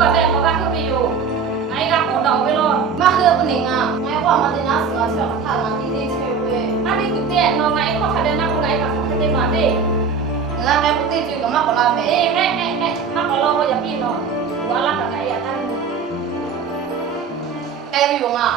กับแต่มาคือวิวไงกับคนดอกไปรอมาคือปนิงอ่ะไงว่ามาตินาสงาเชื่อทางงานที่ดีเชื่อเว้ยอันนี้ตุ๊กเตี้ยน้องไงข้อขัดนักไงกับขัดเต็มมาดิงานไงปกติจุยกับมากกว่าเราเมย์แม่มากกว่าเราก็อย่าพี่น้องหัวรักกับไงอย่าตั้งแกอยู่อ่ะ